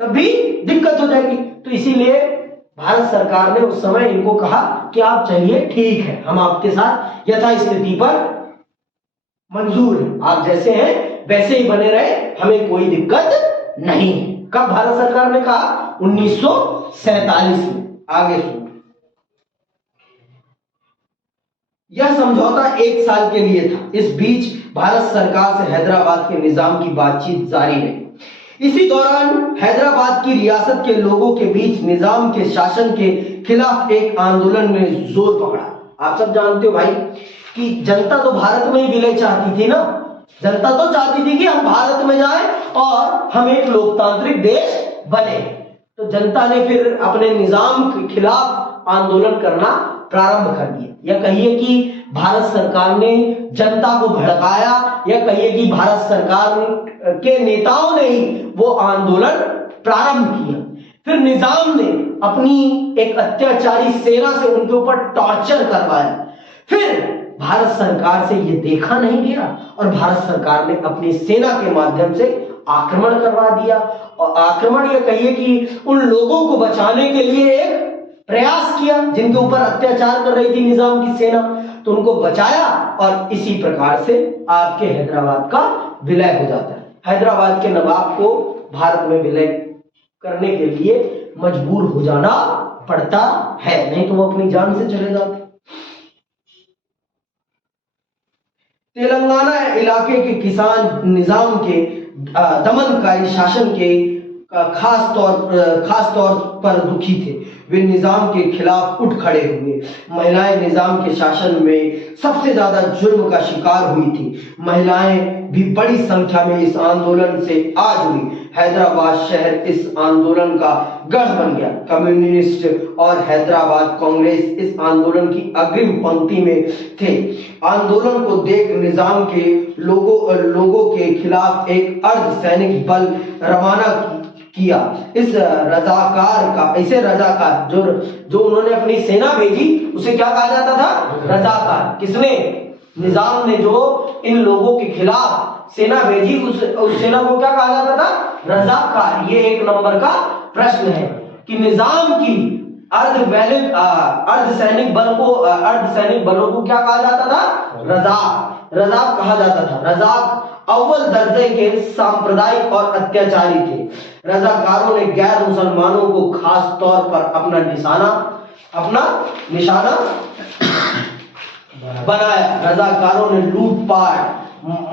तब भी दिक्कत हो जाएगी। तो इसीलिए भारत सरकार ने उस समय इनको कहा कि आप चलिए ठीक है, हम आपके साथ यथास्थिति पर मंजूर है, आप जैसे हैं वैसे ही बने रहे, हमें कोई दिक्कत नहीं है। कब भारत सरकार ने कहा? 1947 में। आगे सुनो, यह समझौता 1 साल के लिए था। इस बीच भारत सरकार से हैदराबाद के निजाम की बातचीत जारी रही। इसी दौरान हैदराबाद की रियासत के लोगों के बीच निजाम के शासन के खिलाफ एक आंदोलन ने जोर पकड़ा। आप सब जानते हो भाई कि जनता तो भारत में ही विलय चाहती थी ना, जनता तो चाहती थी कि हम भारत में जाएं और हम एक लोकतांत्रिक देश बने। तो जनता ने फिर अपने निजाम के खिलाफ आंदोलन करना प्रारंभ कर दिया। या कहिए कि भारत सरकार ने जनता को भड़काया, या कहिए कि भारत सरकार के नेताओं ने ही वो आंदोलन प्रारंभ किया। फिर निजाम ने अपनी एक अत्याचारी सेना से उनके ऊपर टॉर्चर करवाया। फिर भारत सरकार से ये देखा नहीं गया और भारत सरकार ने अपनी सेना के माध्यम से आक्रमण करवा दिया। और आक्रमण, या कहिए कि उन लोगों को बचाने के लिए एक प्रयास किया जिनके ऊपर अत्याचार कर रही थी निजाम की सेना, तो उनको बचाया और इसी प्रकार से आपके हैदराबाद का विलय हो जाता है। हैदराबाद के नवाब को भारत में विलय करने के लिए मजबूर हो जाना पड़ता है, नहीं तो वो अपनी जान से चले जाते। तेलंगाना इलाके के किसान निजाम के दमनकारी शासन के खास तौर पर दुखी थे। वे निजाम के खिलाफ उठ खड़े हुए। महिलाएं निजाम के शासन में सबसे ज्यादा जुर्म का शिकार हुई थी। महिलाएं भी बड़ी संख्या में इस आंदोलन से आ जुड़ी। हैदराबाद शहर इस आंदोलन का गढ़ बन गया। कम्युनिस्ट और हैदराबाद कांग्रेस इस आंदोलन की अग्रिम पंक्ति में थे। आंदोलन को देख निजाम के लोगों के खिलाफ एक अर्धसैनिक बल रवाना किया। इसे रजाकार जो उन्होंने अपनी सेना भेजी उसे क्या कहा जाता था? रजाकार। किसने? निजाम ने जो इन लोगों के खिलाफ सेना भेजी उस सेना को क्या कहा जाता था? रजाकार। ये 1 नंबर का प्रश्न है कि निजाम की अर्धसैनिक बलों को क्या कहा जाता था? रजाक कहा जाता था। रजाक अव्वल दर्जे के सांप्रदायिक और अत्याचारी थे। रजाकारों ने गैर मुसलमानों को खास तौर पर अपना निशाना बनाया। रजाकारों ने लूटपाट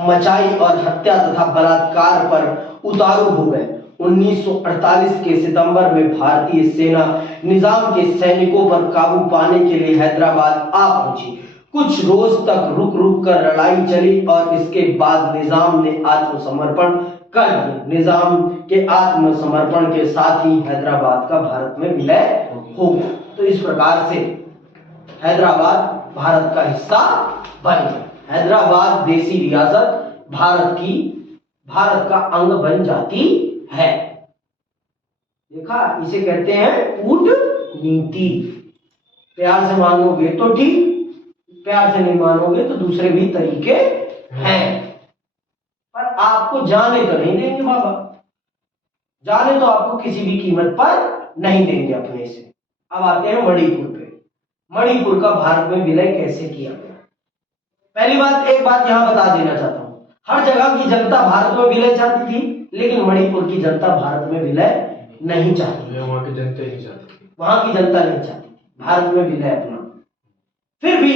मचाई और हत्या तथा बलात्कार पर उतारू हो गए। 1948 के सितंबर में भारतीय सेना निजाम के सैनिकों पर काबू पाने के लिए हैदराबाद आ पहुंची। कुछ रोज तक रुक कर लड़ाई चली और इसके बाद निजाम ने आत्मसमर्पण कर दिया। निजाम के आत्मसमर्पण के साथ ही हैदराबाद का भारत में विलय हो गया। तो इस प्रकार से हैदराबाद भारत का हिस्सा बन गया। हैदराबाद देसी रियासत भारत का अंग बन जाती है। देखा, इसे कहते हैं कूटनीति। प्यार से मानोगे तो ठीक, प्यार से नहीं मानोगे तो दूसरे भी तरीके हैं, पर आपको जाने तो नहीं देंगे बाबा। जाने तो आपको किसी भी कीमत पर नहीं देंगे अपने से। अब आते हैं मणिपुर पे। मणिपुर का भारत में विलय कैसे किया गया? पहली बात, एक बात यहां बता देना चाहता हूं, हर जगह की जनता भारत में विलय चाहती थी, लेकिन मणिपुर की जनता भारत में विलय नहीं चाहती। वहां की जनता नहीं चाहती, वहां की जनता नहीं चाहती भारत में विलय अपना। फिर भी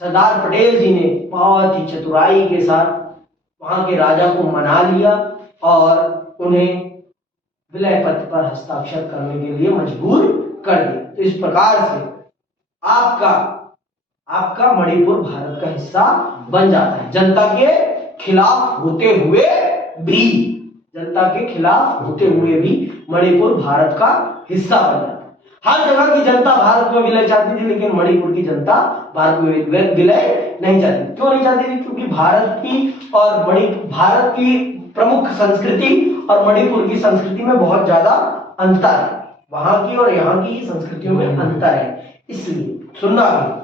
सरदार पटेल जी ने बहुत ही चतुराई के साथ वहां के राजा को मना लिया और उन्हें विलय पत्र पर हस्ताक्षर करने के लिए मजबूर कर दिया। तो इस प्रकार से आपका आपका मणिपुर भारत का हिस्सा बन जाता है। जनता के खिलाफ होते हुए भी, जनता के खिलाफ होते हुए भी मणिपुर भारत का हिस्सा बन जाता है। हर जगह की जनता भारत में विलय चाहती थी, लेकिन मणिपुर की जनता भारत में विलय नहीं चाहती। क्यों नहीं चाहती थी? क्योंकि भारत की प्रमुख संस्कृति और मणिपुर की संस्कृति में बहुत ज्यादा अंतर है। वहां की और यहाँ की संस्कृतियों में अंतर है। इसलिए सुनना भी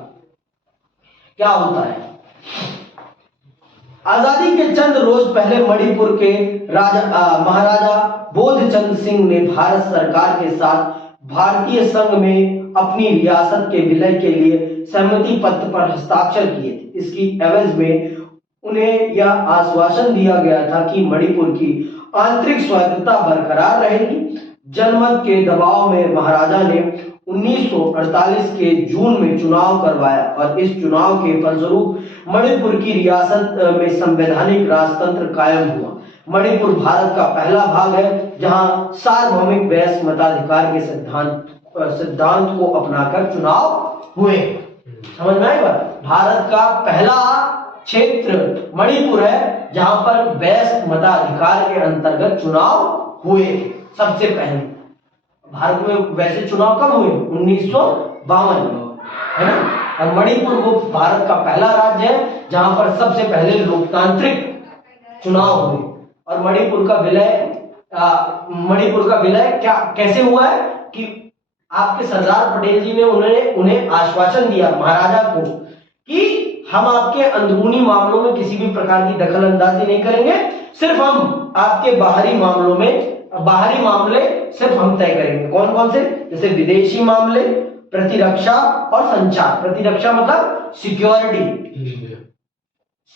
क्या होता है। आजादी के चंद रोज पहले मणिपुर के महाराजा बोधचंद सिंह ने भारत सरकार के साथ भारतीय संघ में अपनी रियासत के विलय के लिए सहमति पत्र पर हस्ताक्षर किए थे। इसकी एवज में उन्हें यह आश्वासन दिया गया था कि मणिपुर की आंतरिक स्वायत्तता बरकरार रहेगी। जनमत के दबाव में महाराजा ने 1948 के जून में चुनाव करवाया और इस चुनाव के फलस्वरूप मणिपुर की रियासत में संवैधानिक राजतंत्र कायम हुआ। मणिपुर भारत का पहला भाग है जहां सार्वभौमिक वयस्क मताधिकार के सिद्धांत को अपनाकर चुनाव हुए। समझ में आई बात? भारत का पहला क्षेत्र मणिपुर है जहां पर वयस्क मताधिकार के अंतर्गत चुनाव हुए। सबसे पहले भारत में वैसे चुनाव कब हुए? 1952 में, है ना? और मणिपुर वो भारत का पहला राज्य है जहां पर सबसे पहले लोकतांत्रिक चुनाव हुए। और मणिपुर का विलय क्या कैसे हुआ है कि आपके सरदार पटेल जी ने उन्हें आश्वासन दिया महाराजा को कि हम आपके अंदरूनी मामलों में किसी भी प्रकार की दखल अंदाजी नहीं करेंगे, सिर्फ हम आपके बाहरी मामले सिर्फ हम तय करेंगे। कौन कौन से? जैसे विदेशी मामले, प्रतिरक्षा और संचार। प्रतिरक्षा मतलब सिक्योरिटी,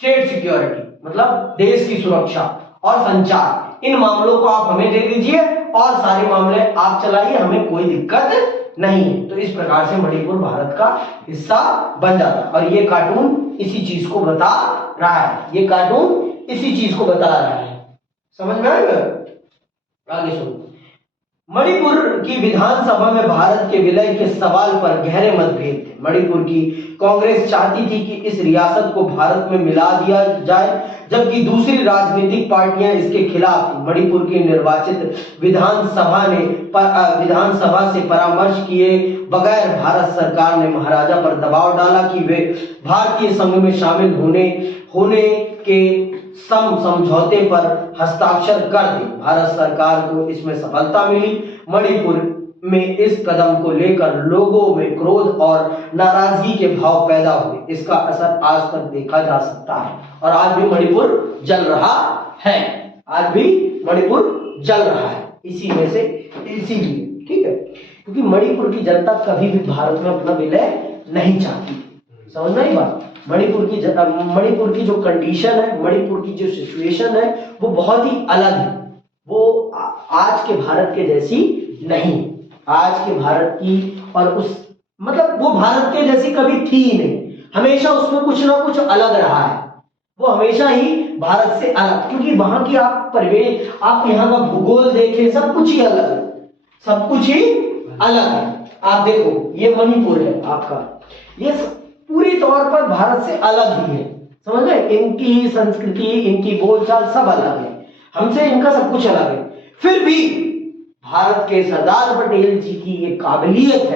स्टेट सिक्योरिटी मतलब देश की सुरक्षा, और संचार। इन मामलों को आप हमें दे दीजिए और सारे मामले आप चलाइए, हमें कोई दिक्कत नहीं है। तो इस प्रकार से मणिपुर भारत का हिस्सा बन जाता है। और ये कार्टून इसी चीज को बता रहा है। समझ में आएगा? आगे सुनो। मणिपुर की विधानसभा में भारत के विलय के सवाल पर गहरे मतभेद थे। मणिपुर की कांग्रेस चाहती थी कि इस रियासत को भारत में मिला दिया जाए, जबकि दूसरी राजनीतिक पार्टियां इसके खिलाफ थी। मणिपुर की निर्वाचित विधानसभा से परामर्श किए बगैर भारत सरकार ने महाराजा पर दबाव डाला कि वे भारतीय संघ में शामिल होने के समझौते पर हस्ताक्षर कर दे। भारत सरकार को इसमें सफलता मिली। मणिपुर में इस कदम को लेकर लोगों में क्रोध और नाराजगी के भाव पैदा हुए। इसका असर आज तक देखा जा सकता है और आज भी मणिपुर जल रहा है। इसीलिए ठीक है, क्योंकि मणिपुर की जनता कभी भी भारत में अपना विलय नहीं चाहती। समझ में आई बात? मणिपुर की जो कंडीशन है, मणिपुर की जो सिचुएशन है, वो बहुत ही अलग है। वो आज के भारत के जैसी नहीं। आज के भारत की और वो भारत के जैसी कभी थी ही नहीं। हमेशा उसमें कुछ ना कुछ अलग रहा है। वो हमेशा ही भारत से अलग, क्योंकि वहां की आप परिवेश, आप यहाँ का भूगोल देखें, सब कुछ ही अलग है। आप देखो, ये मणिपुर है आपका, ये पूरी तौर पर भारत से अलग ही है। समझ गए? इनकी संस्कृति, इनकी बोलचाल सब अलग है, हमसे इनका सब कुछ अलग है। फिर भी भारत के सरदार पटेल जी की ये काबिलियत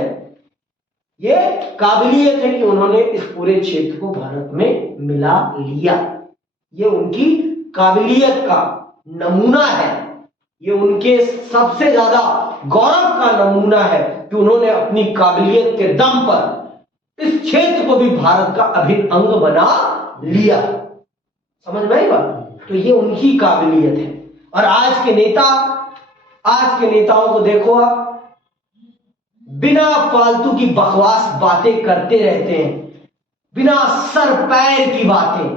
है कि उन्होंने इस पूरे क्षेत्र को भारत में मिला लिया। ये उनकी काबिलियत का नमूना है। ये उनके सबसे ज्यादा गौरव का नमूना है कि उन्होंने अपनी काबिलियत के दम पर इस क्षेत्र को भी भारत का अभिन्न अंग बना लिया। समझ में आई बात? तो ये उनकी काबिलियत है। और आज के नेताओं को देखो आप, बिना फालतू की बकवास बातें करते रहते हैं, बिना सर पैर की बातें।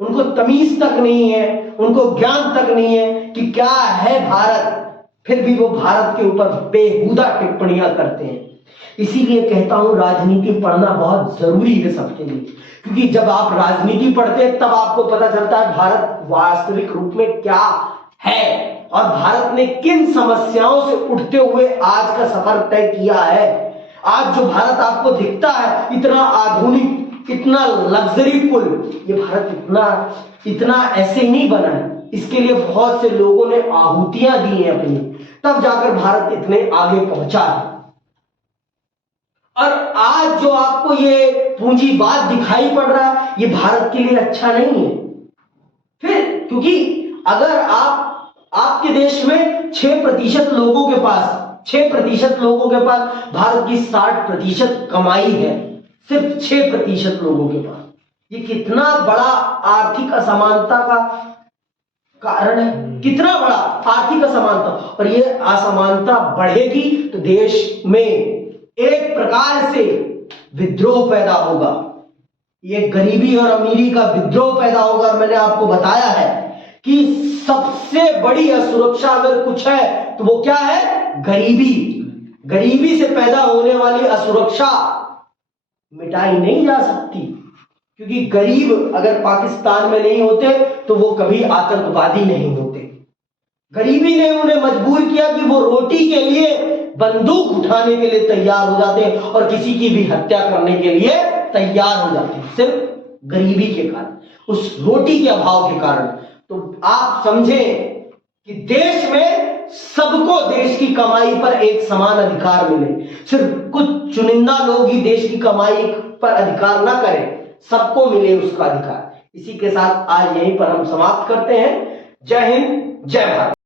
उनको तमीज तक नहीं है, उनको ज्ञान तक नहीं है कि क्या है भारत, फिर भी वो भारत के ऊपर बेहुदा टिप्पणियां करते हैं। इसीलिए कहता हूं, राजनीति पढ़ना बहुत जरूरी है सबके लिए, क्योंकि जब आप राजनीति पढ़ते हैं तब आपको पता चलता है भारत वास्तविक रूप में क्या है और भारत ने किन समस्याओं से उठते हुए आज का सफर तय किया है। आज जो भारत आपको दिखता है, इतना आधुनिक, इतना लग्जरीफुल, ये भारत इतना ऐसे नहीं बना है, इसके लिए बहुत से लोगों ने आहुतियां दी हैं अपनी, तब जाकर भारत इतने आगे पहुंचा है। और आज जो आपको ये पूंजीवाद दिखाई पड़ रहा है, ये भारत के लिए अच्छा नहीं है। फिर क्योंकि अगर आपके देश में 6% लोगों के पास 6% लोगों के पास भारत की 60% कमाई है, सिर्फ 6% लोगों के पास, ये कितना बड़ा आर्थिक असमानता का कारण है, कितना बड़ा आर्थिक असमानता। और ये असमानता बढ़ेगी तो देश में एक प्रकार से विद्रोह पैदा होगा, ये गरीबी और अमीरी का विद्रोह पैदा होगा। और मैंने आपको बताया है कि सबसे बड़ी असुरक्षा अगर कुछ है तो वो क्या है? गरीबी। गरीबी से पैदा होने वाली असुरक्षा मिटाई नहीं जा सकती, क्योंकि गरीब अगर पाकिस्तान में नहीं होते तो वो कभी आतंकवादी नहीं होते। गरीबी ने उन्हें मजबूर किया कि वो रोटी के लिए बंदूक उठाने के लिए तैयार हो जाते हैं और किसी की भी हत्या करने के लिए तैयार हो जाते हैं, सिर्फ गरीबी के कारण, उस रोटी के अभाव के कारण। तो आप समझें कि देश में सबको देश की कमाई पर एक समान अधिकार मिले, सिर्फ कुछ चुनिंदा लोग ही देश की कमाई पर अधिकार ना करें, सबको मिले उसका अधिकार। इसी के साथ आज यहीं पर हम समाप्त करते हैं। जय हिंद, जय भारत।